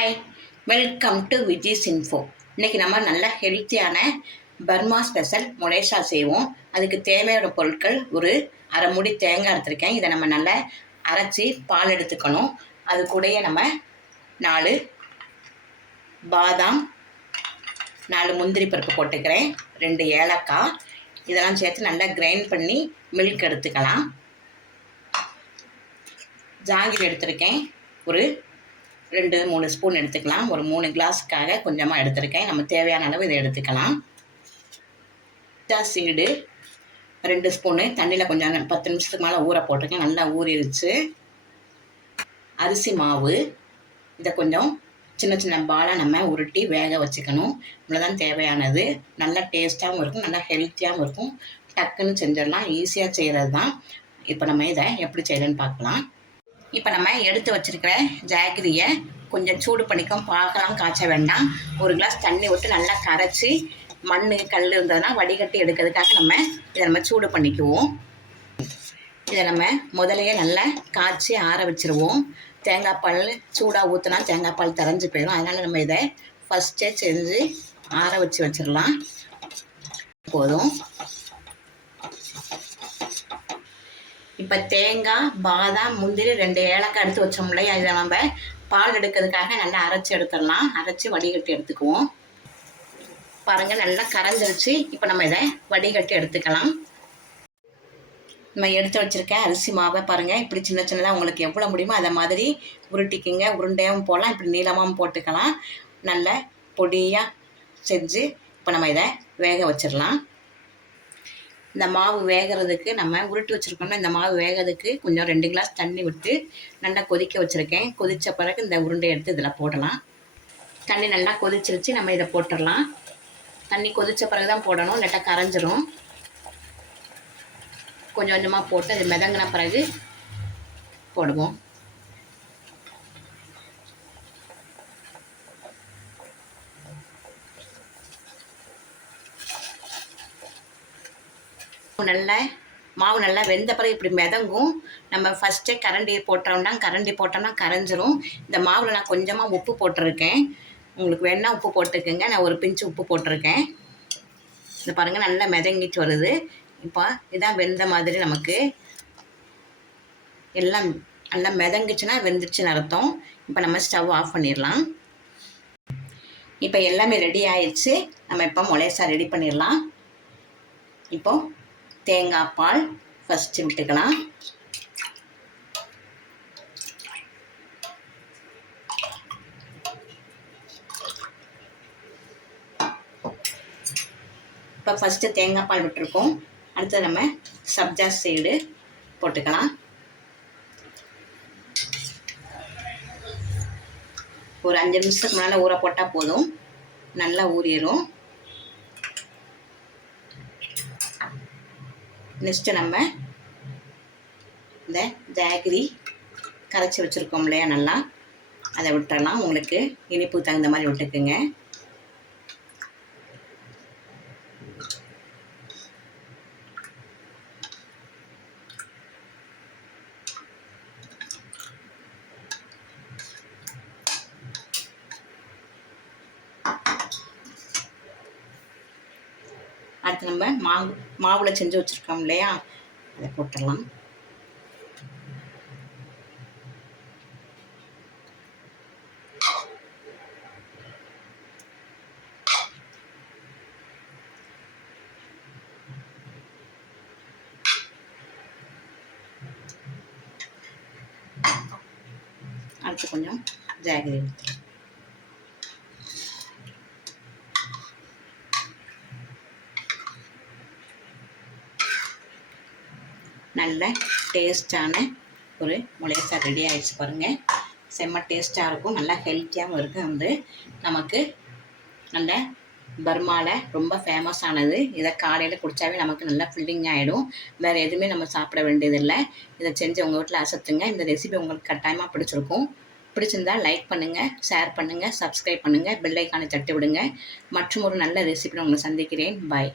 Hi, welcome to Viji's info. இன்றைக்கி நம்ம நல்ல ஹெல்த்தியான பர்மா ஸ்பெஷல் மொலேசா செய்வோம். அதுக்கு தேவையான பொருட்கள் ஒரு அரை மூடி தேங்காய் எடுத்துருக்கேன். இதை நம்ம நல்லா அரைச்சி பால் எடுத்துக்கணும். அது கூடயே நம்ம 4 பாதாம், 4 முந்திரி பருப்பு போட்டுக்கிறேன், 2 ஏலக்காய், இதெல்லாம் சேர்த்து நல்லா கிரைண்ட் பண்ணி மில்க் எடுத்துக்கலாம். ஜாங்கிரி எடுத்திருக்கேன், ஒரு 2-3 ஸ்பூன் எடுத்துக்கலாம். ஒரு 3 கிளாஸுக்காக கொஞ்சமாக எடுத்துருக்கேன். நம்ம தேவையான அளவு இதை எடுத்துக்கலாம். சீடு 2 ஸ்பூனு தண்ணியில் கொஞ்சம் 10 நிமிஷத்துக்கு மேலே ஊற போட்டிருக்கேன். நல்லா ஊறிடுச்சு. அரிசி மாவு, இதை கொஞ்சம் சின்ன சின்ன பாலாக நம்ம உருட்டி வேக வச்சுக்கணும். இவ்வளோதான் தேவையானது. நல்லா டேஸ்ட்டாகவும் இருக்கும், நல்லா ஹெல்த்தியாகவும் இருக்கும். டக்குன்னு செஞ்சிடலாம், ஈஸியாக செய்கிறது தான். இப்போ நம்ம இதை எப்படி செய்யணும்னு பார்க்கலாம். இப்போ நம்ம எடுத்து வச்சுருக்கிற ஜாகிரியை கொஞ்சம் சூடு பண்ணிக்கும். பாகலாம் காய்ச்ச வேண்டாம். ஒரு கிளாஸ் தண்ணி விட்டு நல்லா கரைச்சி மண் கல் இருந்ததுன்னா வடிகட்டி எடுக்கிறதுக்காக இதை சூடு பண்ணிக்குவோம். இதை நம்ம முதலையே நல்லா காய்ச்சி ஆற வச்சுருவோம். தேங்காய் பால் சூடாக ஊற்றினா தேங்காய் பால் திறஞ்சு போயிடும். அதனால் நம்ம இதை ஃபஸ்ட்டே செஞ்சு ஆற வச்சிடலாம். போதும். இப்போ தேங்காய், பாதாம், முந்திரி, 2 ஏலக்காய் எடுத்து வச்சோம் இல்லையா, இதை நம்ம பால் எடுக்கிறதுக்காக நல்லா அரைச்சி எடுத்துடலாம். அரைச்சி வடிகட்டி எடுத்துக்குவோம். பாருங்கள், நல்லா கரைஞ்சிருச்சு. இப்போ நம்ம இதை வடிகட்டி எடுத்துக்கலாம். நம்ம எடுத்து வச்சுருக்க அரிசி மாவை பாருங்கள், இப்படி சின்ன சின்னதாக உங்களுக்கு எவ்வளோ முடியுமோ அதை மாதிரி உருட்டிக்கிங்க. உருண்டையாகவும் போடலாம், இப்படி நீளமாகவும் போட்டுக்கலாம். நல்ல பொடியாக செஞ்சு இப்போ நம்ம இதை வேக வச்சிடலாம். இந்த மாவு வேகிறதுக்கு நம்ம உருட்டி வச்சுருக்கோம்னா, இந்த மாவு வேகிறதுக்கு கொஞ்சம் 2 கிளாஸ் தண்ணி விட்டு நல்லா கொதிக்க வச்சுருக்கேன். கொதித்த பிறகு இந்த உருண்டை எடுத்து இதில் போடலாம். தண்ணி நல்லா கொதிச்சிருச்சு, நம்ம இதை போட்டுடலாம். தண்ணி கொதித்த பிறகு தான் போடணும், இல்லாட்டா கரைஞ்சிரும். கொஞ்சம் கொஞ்சமாக போட்டு அது மிதங்கின பிறகு போடுவோம். மாவு நல்லா வெந்த பிறகு இப்படி மிதங்கும். நம்ம ஃபஸ்ட்டே கரண்டி போட்டோம்னா கரைஞ்சிரும். இந்த மாவில் நான் கொஞ்சமாக உப்பு போட்டிருக்கேன். உங்களுக்கு வேணால் உப்பு போட்டுக்கோங்க. நான் ஒரு பிஞ்சு உப்பு போட்டிருக்கேன். இந்த பாருங்கள், நல்லா மிதங்கிட்டு வருது. இப்போ இதான் வெந்த மாதிரி நமக்கு எல்லாம் நல்லா மிதங்கிச்சுன்னா வெந்துச்சுன்னு அர்த்தம். இப்போ நம்ம ஸ்டவ் ஆஃப் பண்ணிடலாம். இப்போ எல்லாமே ரெடி ஆயிடுச்சு. நம்ம இப்போ மொலேசா ரெடி பண்ணிடலாம். இப்போது தேங்காய் பால் ஃபஸ்ட்டு விட்டுக்கலாம். இப்போ ஃபஸ்ட்டு தேங்காய் பால் விட்டுருக்கோம். அடுத்து நம்ம சப்ஜா சீடு போட்டுக்கலாம். ஒரு 5 நிமிஷத்துக்கு மேலே ஊற போட்டால் போதும், நல்லா ஊறிடும். நெக்ஸ்ட்டு நம்ம இந்த ஜாகிரி கரைச்சி வச்சுருக்கோம் இல்லையா, நல்லா அதை விட்டுறலாம். உங்களுக்கு இனிப்புக்கு தகுந்த மாதிரி விட்டுக்குங்க. அடுத்து நம்ம மாவில் செஞ்சு வச்சுருக்கோம் இல்லையா, அதை போட்டுடலாம். அடுத்து கொஞ்சம் ஜாகிரி ஊற்றலாம். நல்ல டேஸ்டான ஒரு மொலேசா ரெடி ஆகிடுச்சு பாருங்கள். செம்ம டேஸ்ட்டாக இருக்கும், நல்லா ஹெல்த்தியாகவும் இருக்கும். நமக்கு நல்ல பர்மாவில் ரொம்ப ஃபேமஸானது. இதை காலையில் குடித்தாவே நமக்கு நல்லா ஃபில்லிங் ஆகிடும். வேறு எதுவுமே நம்ம சாப்பிட வேண்டியதில்லை. இதை செஞ்சு உங்கள் வீட்டில் அசத்துங்க. இந்த ரெசிபி உங்களுக்கு கட்டாயமாக பிடிச்சிருக்கும். பிடிச்சிருந்தால் லைக் பண்ணுங்கள், ஷேர் பண்ணுங்கள், சப்ஸ்கிரைப் பண்ணுங்கள், பெல் ஐக்கானை தட்டி விடுங்க. மற்றும் ஒரு நல்ல ரெசிபியை உங்களை சந்திக்கிறேன். பாய்.